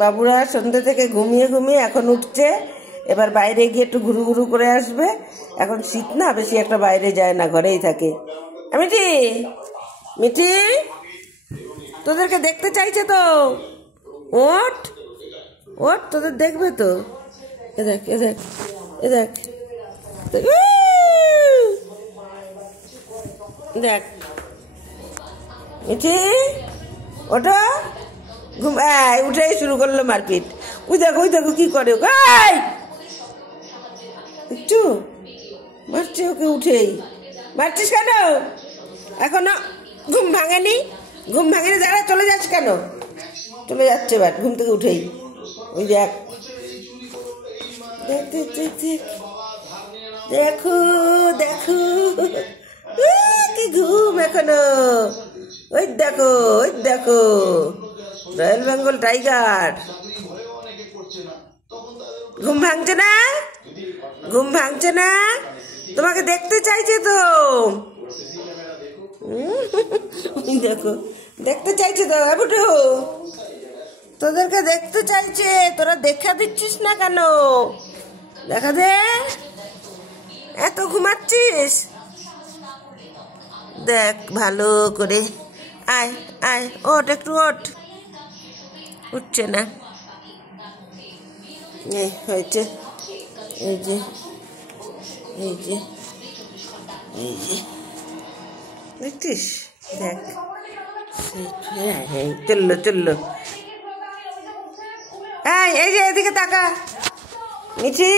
বাবুরা সন্ধ্যে থেকে ঘুমিয়ে ঘুমিয়ে এখন উঠছে, এবার বাইরে গিয়ে একটু ঘুরু ঘুরু করে আসবে। এখন শীত না, বেশি একটা বাইরে যায় না, ঘরেই থাকে। মিঠি, মিঠি তোদেরকে দেখতে চাইছে তো, ওঠ ওঠ, তোদের দেখবে তো। এ দেখ এ দেখ এ দেখ দেখ মিঠি, ওটা ঘুম, উঠেই শুরু করলো মারপিট। ওই দেখো কি করে, একটু মারছে ওকে, উঠেই মারছিস কেন? এখনো ঘুম ভাঙেনি, দাঁড়া, চলে যাচ্ছে কেন? চলে যাচ্ছে এবার ঘুম থেকে উঠেই। ওই দেখ দেখ দেখ দেখ দেখ দেখো দেখো কি ঘুম এখনো। ওই দেখো রয়্যাল বেঙ্গল টাইগার। ঘুম ভাঙছে না? তোমাকে দেখতে চাইছে তো। দেখো দেখতে চাইছে তো বাবুটু, তোদেরকে দেখতে চাইছে, তোরা দেখা দিচ্ছিস না কেন? দেখা দে, এত ঘুমাচ্ছিস, দেখ ভালো করে। আয় আয়, ওঠ একটু ওঠ, উঠছে না। হয়েছে, এই যে দেখছিস, দেখ চললো। এই যে এদিকে তাকা মিঠি।